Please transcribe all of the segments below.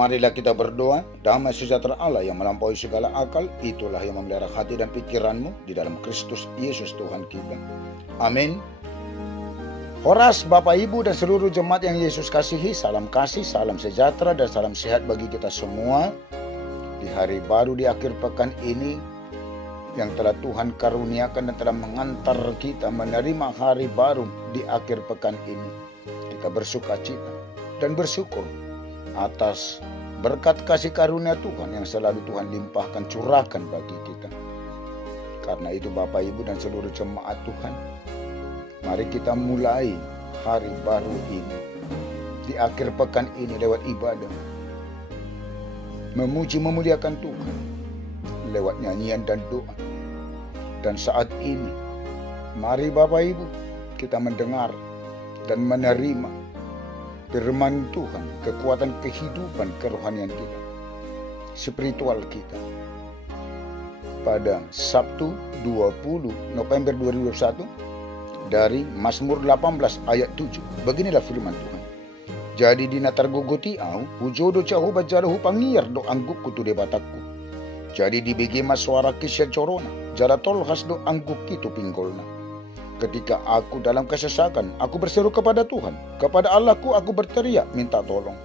Marilah kita berdoa. Damai sejahtera Allah yang melampaui segala akal, itulah yang memelihara hati dan pikiranmu di dalam Kristus Yesus Tuhan kita. Amin. Horas, Bapak, Ibu, dan seluruh jemaat yang Yesus kasihi, salam kasih, salam sejahtera, dan salam sehat bagi kita semua di hari baru di akhir pekan ini yang telah Tuhan karuniakan dan telah mengantar kita menerima hari baru di akhir pekan ini. Kita bersukacita dan bersyukur atas berkat kasih karunia Tuhan yang selalu Tuhan limpahkan, curahkan bagi kita. Karena itu Bapak, Ibu, dan seluruh jemaat Tuhan, mari kita mulai hari baru ini di akhir pekan ini lewat ibadah, memuji memuliakan Tuhan lewat nyanyian dan doa. Dan saat ini mari Bapak, Ibu, kita mendengar dan menerima firman Tuhan, kekuatan kehidupan kerohanian kita, spiritual kita. Pada Sabtu 20 November 2021 dari Mazmur 18 ayat 7. Beginilah firman Tuhan. Jadi dina targogoti au, hujodo cahu bajalahu pangiar do angguk kutu debatakku. Jadi dibagi mas suara kisya corona, jara tol has do angguk kitu pinggolna. Ketika aku dalam kesesakan, aku berseru kepada Tuhan. Kepada Allahku aku berteriak minta tolong.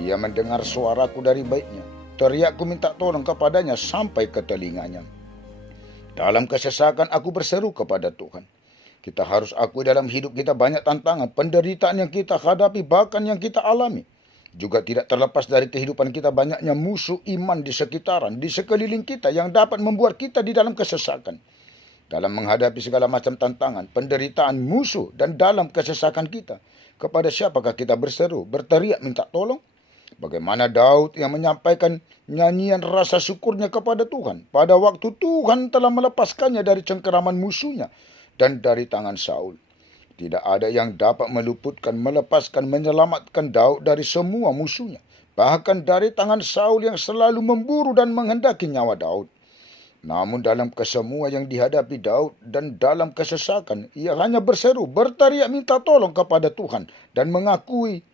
Ia mendengar suaraku dari baiknya. Teriakku minta tolong kepadanya sampai ke telinganya. Dalam kesesakan aku berseru kepada Tuhan. Kita harus akui dalam hidup kita banyak tantangan, penderitaan yang kita hadapi, bahkan yang kita alami. Juga tidak terlepas dari kehidupan kita banyaknya musuh iman di sekitaran, di sekeliling kita yang dapat membuat kita di dalam kesesakan. Dalam menghadapi segala macam tantangan, penderitaan, musuh, dan dalam kesesakan kita, kepada siapakah kita berseru, berteriak minta tolong? Bagaimana Daud yang menyampaikan nyanyian rasa syukurnya kepada Tuhan pada waktu Tuhan telah melepaskannya dari cengkeraman musuhnya dan dari tangan Saul. Tidak ada yang dapat meluputkan, melepaskan, menyelamatkan Daud dari semua musuhnya, bahkan dari tangan Saul yang selalu memburu dan menghendaki nyawa Daud. Namun dalam kesemua yang dihadapi Daud dan dalam kesesakan, ia hanya berseru, berteriak minta tolong kepada Tuhan dan mengakui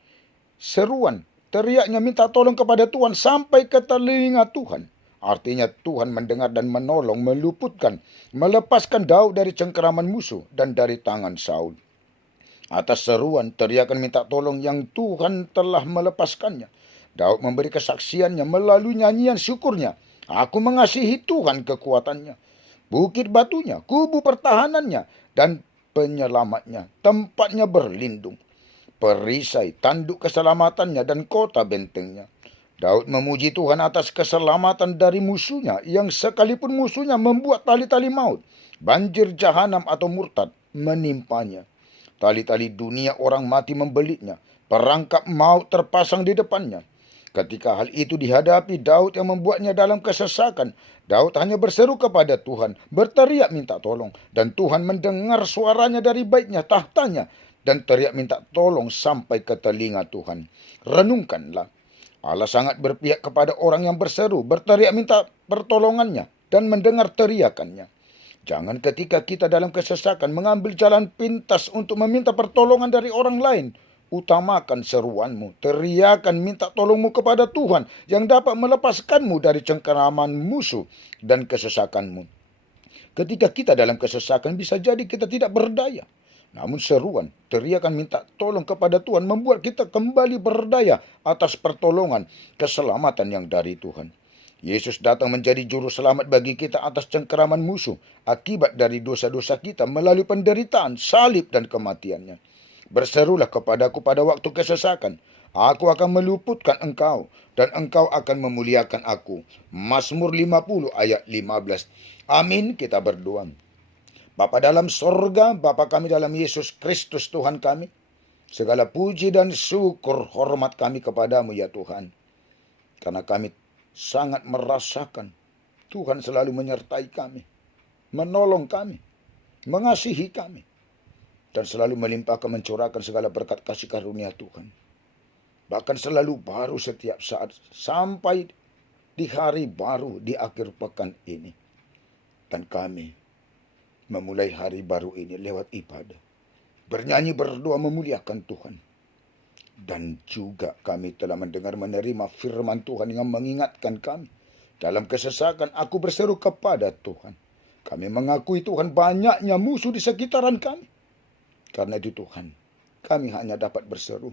seruan, teriaknya minta tolong kepada Tuhan sampai ke telinga Tuhan. Artinya Tuhan mendengar dan menolong, meluputkan, melepaskan Daud dari cengkeraman musuh dan dari tangan Saul. Atas seruan, teriakan minta tolong yang Tuhan telah melepaskannya, Daud memberi kesaksiannya melalui nyanyian syukurnya. Aku mengasihi Tuhan kekuatannya, bukit batunya, kubu pertahanannya, dan penyelamatnya, tempatnya berlindung, perisai, tanduk keselamatannya, dan kota bentengnya. Daud memuji Tuhan atas keselamatan dari musuhnya, yang sekalipun musuhnya membuat tali-tali maut, banjir jahanam atau murtad menimpanya. Tali-tali dunia orang mati membelitnya, perangkap maut terpasang di depannya. Ketika hal itu dihadapi Daud yang membuatnya dalam kesesakan, Daud hanya berseru kepada Tuhan, berteriak minta tolong, dan Tuhan mendengar suaranya dari baiknya tahtanya, dan teriak minta tolong sampai ke telinga Tuhan. Renungkanlah, Allah sangat berpihak kepada orang yang berseru, berteriak minta pertolongannya, dan mendengar teriakannya. Jangan ketika kita dalam kesesakan mengambil jalan pintas untuk meminta pertolongan dari orang lain. Utamakan seruanmu, teriakan minta tolongmu kepada Tuhan yang dapat melepaskanmu dari cengkeraman musuh dan kesesakanmu. Ketika kita dalam kesesakan bisa jadi kita tidak berdaya. Namun seruan, teriakan minta tolong kepada Tuhan membuat kita kembali berdaya atas pertolongan, keselamatan yang dari Tuhan. Yesus datang menjadi juru selamat bagi kita atas cengkeraman musuh akibat dari dosa-dosa kita melalui penderitaan, salib, dan kematiannya. Berserulah kepadaku pada waktu kesesakan, aku akan meluputkan engkau, dan engkau akan memuliakan aku. Mazmur 50 ayat 15. Amin, kita berdoa. Bapa dalam sorga, Bapa kami dalam Yesus Kristus Tuhan kami, segala puji dan syukur hormat kami kepadamu ya Tuhan. Karena kami sangat merasakan Tuhan selalu menyertai kami, menolong kami, mengasihi kami, dan selalu melimpahkan mencurahkan segala berkat kasih karunia Tuhan. Bahkan selalu baru setiap saat sampai di hari baru di akhir pekan ini. Dan kami memulai hari baru ini lewat ibadah, bernyanyi, berdoa, memuliakan Tuhan. Dan juga kami telah mendengar menerima firman Tuhan yang mengingatkan kami. Dalam kesesakan aku berseru kepada Tuhan. Kami mengakui Tuhan banyaknya musuh di sekitaran kami. Karena itu Tuhan, kami hanya dapat berseru,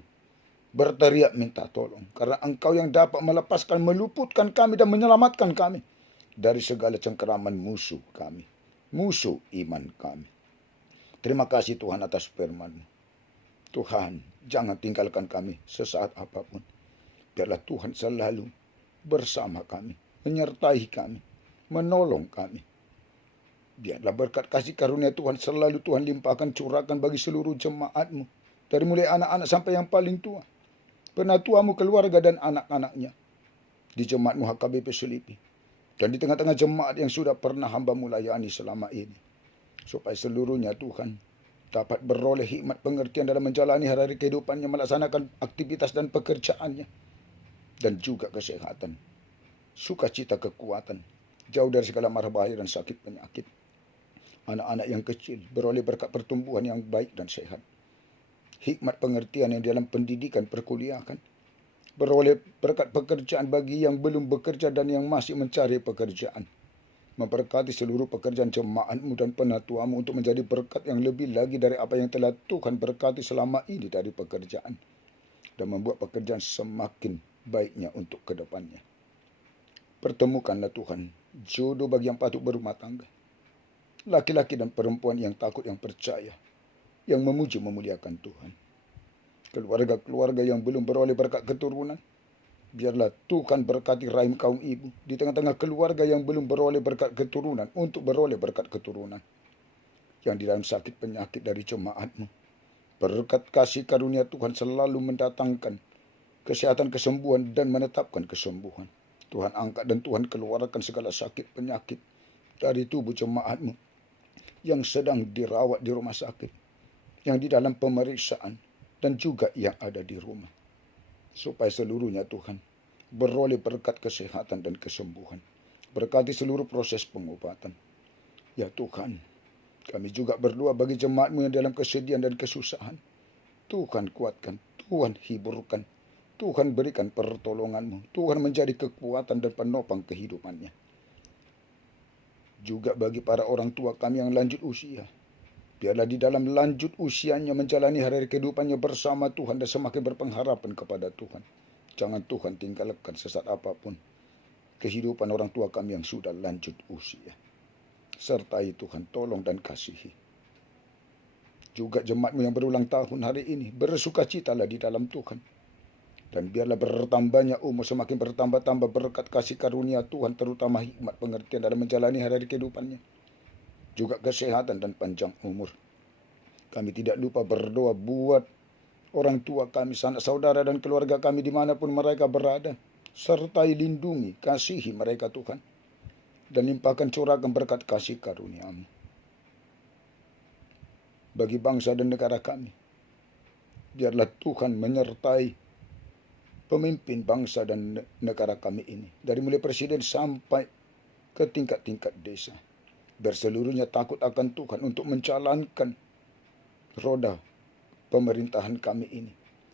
berteriak minta tolong. Karena Engkau yang dapat melepaskan, meluputkan kami dan menyelamatkan kami dari segala cengkeraman musuh kami, musuh iman kami. Terima kasih Tuhan atas firman-Mu. Tuhan, jangan tinggalkan kami sesaat apapun. Biarlah Tuhan selalu bersama kami, menyertai kami, menolong kami. Biarlah berkat kasih karunia Tuhan selalu Tuhan limpahkan, curahkan bagi seluruh jemaat-Mu. Dari mulai anak-anak sampai yang paling tua. Penatuamu, keluarga dan anak-anaknya. Di jemaat-Mu HKBP Selipi. Dan di tengah-tengah jemaat yang sudah pernah hamba-Mu layani selama ini. Supaya seluruhnya Tuhan dapat beroleh hikmat pengertian dalam menjalani hari-hari kehidupannya, melaksanakan aktivitas dan pekerjaannya. Dan juga kesehatan, sukacita, kekuatan, jauh dari segala mara bahaya dan sakit penyakit. Anak-anak yang kecil beroleh berkat pertumbuhan yang baik dan sehat. Hikmat pengertian yang dalam pendidikan perkuliahan. Beroleh berkat pekerjaan bagi yang belum bekerja dan yang masih mencari pekerjaan. Memberkati seluruh pekerjaan jemaat-Mu dan penatuamu untuk menjadi berkat yang lebih lagi dari apa yang telah Tuhan berkati selama ini dari pekerjaan. Dan membuat pekerjaan semakin baiknya untuk kedepannya. Pertemukanlah Tuhan jodoh bagi yang patut berumah tangga. Laki-laki dan perempuan yang takut, yang percaya, yang memuji memuliakan Tuhan. Keluarga-keluarga yang belum beroleh berkat keturunan, biarlah Tuhan berkati rahim kaum ibu di tengah-tengah keluarga yang belum beroleh berkat keturunan untuk beroleh berkat keturunan. Yang di dalam sakit penyakit dari jemaat-Mu, berkat kasih karunia Tuhan selalu mendatangkan kesehatan, kesembuhan dan menetapkan kesembuhan. Tuhan angkat dan Tuhan keluarkan segala sakit penyakit dari tubuh jemaat-Mu yang sedang dirawat di rumah sakit, yang di dalam pemeriksaan, dan juga yang ada di rumah. Supaya seluruhnya Tuhan beroleh berkat kesehatan dan kesembuhan. Berkati seluruh proses pengobatan. Ya Tuhan, kami juga berdoa bagi jemaat-Mu yang dalam kesedihan dan kesusahan. Tuhan kuatkan, Tuhan hiburkan, Tuhan berikan pertolongan-Mu. Tuhan menjadi kekuatan dan penopang kehidupannya. Juga bagi para orang tua kami yang lanjut usia. Biarlah di dalam lanjut usianya menjalani hari-hari kehidupannya bersama Tuhan dan semakin berpengharapan kepada Tuhan. Jangan Tuhan tinggalkan sesaat apapun kehidupan orang tua kami yang sudah lanjut usia. Sertai Tuhan, tolong dan kasihi. Juga jemaat-Mu yang berulang tahun hari ini, bersukacitalah di dalam Tuhan. Dan biarlah bertambahnya umur, semakin bertambah-tambah berkat kasih karunia Tuhan, terutama hikmat pengertian dalam menjalani hari-hari kehidupannya. Juga kesehatan dan panjang umur. Kami tidak lupa berdoa buat orang tua kami, sanak saudara dan keluarga kami dimanapun mereka berada. Sertai lindungi, kasihi mereka Tuhan. Dan limpahkan curahkan berkat kasih karunia-Mu. Bagi bangsa dan negara kami, biarlah Tuhan menyertai pemimpin bangsa dan negara kami ini. Dari mulai presiden sampai ke tingkat-tingkat desa. Berseluruhnya takut akan Tuhan untuk menjalankan roda pemerintahan kami ini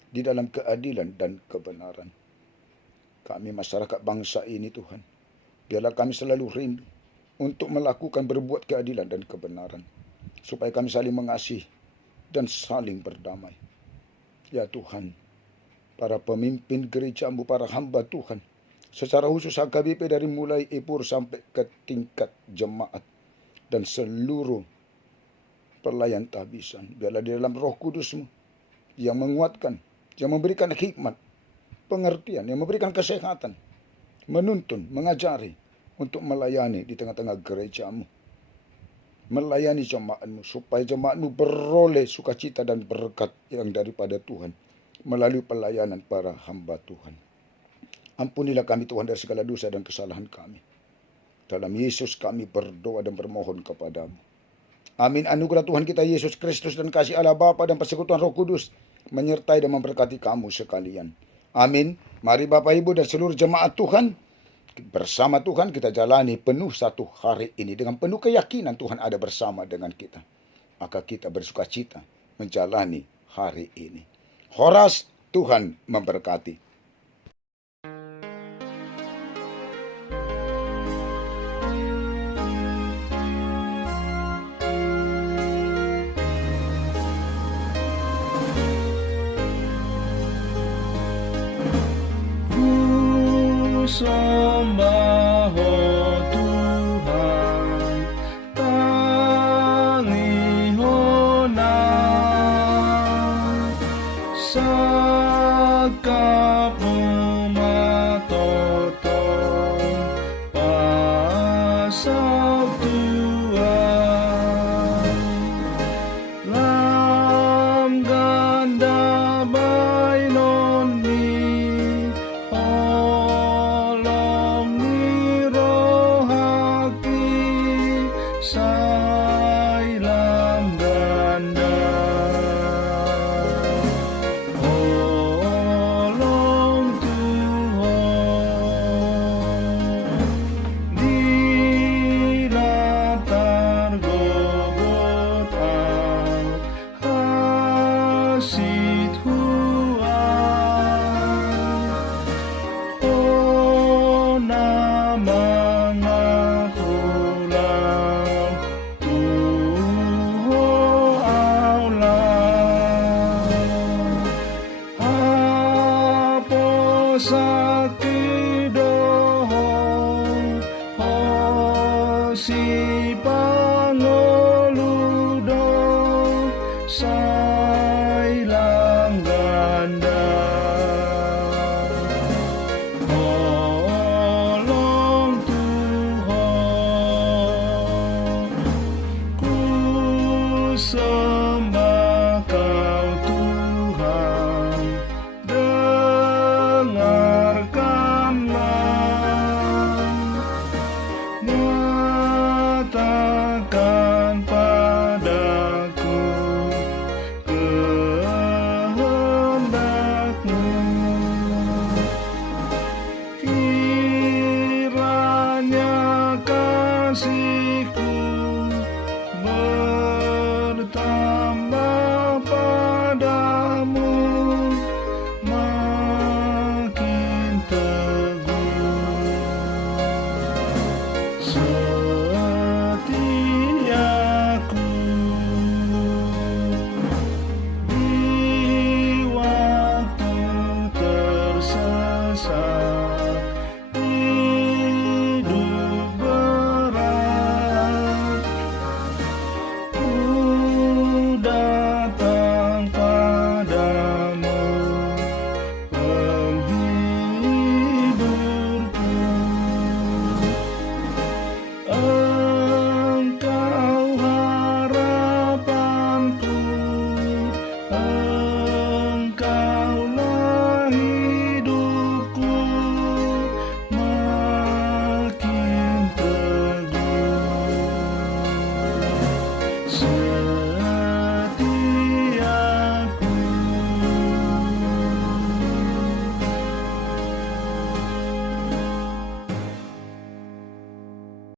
di dalam keadilan dan kebenaran. Kami masyarakat bangsa ini Tuhan, biarlah kami selalu rindu untuk melakukan berbuat keadilan dan kebenaran. Supaya kami saling mengasihi dan saling berdamai. Ya Tuhan, para pemimpin gereja-Mu, para hamba Tuhan, secara khusus HKBP dari mulai Epur sampai ke tingkat jemaat dan seluruh pelayan tahbisan. Biarlah di dalam Roh Kudus-Mu yang menguatkan, yang memberikan hikmat, pengertian, yang memberikan kesehatan, menuntun, mengajari untuk melayani di tengah-tengah gereja-Mu. Melayani jemaat-Mu supaya jemaat-Mu beroleh sukacita dan berkat yang daripada Tuhan melalui pelayanan para hamba Tuhan. Ampunilah kami Tuhan dari segala dosa dan kesalahan kami. Dalam Yesus kami berdoa dan bermohon kepadamu. Amin. Anugerah Tuhan kita Yesus Kristus dan kasih Allah Bapa dan persekutuan Roh Kudus menyertai dan memberkati kamu sekalian. Amin. Mari Bapak Ibu dan seluruh jemaat Tuhan, bersama Tuhan kita jalani penuh satu hari ini dengan penuh keyakinan Tuhan ada bersama dengan kita. Maka kita bersukacita menjalani hari ini. Horas Tuhan memberkati. Ku sembah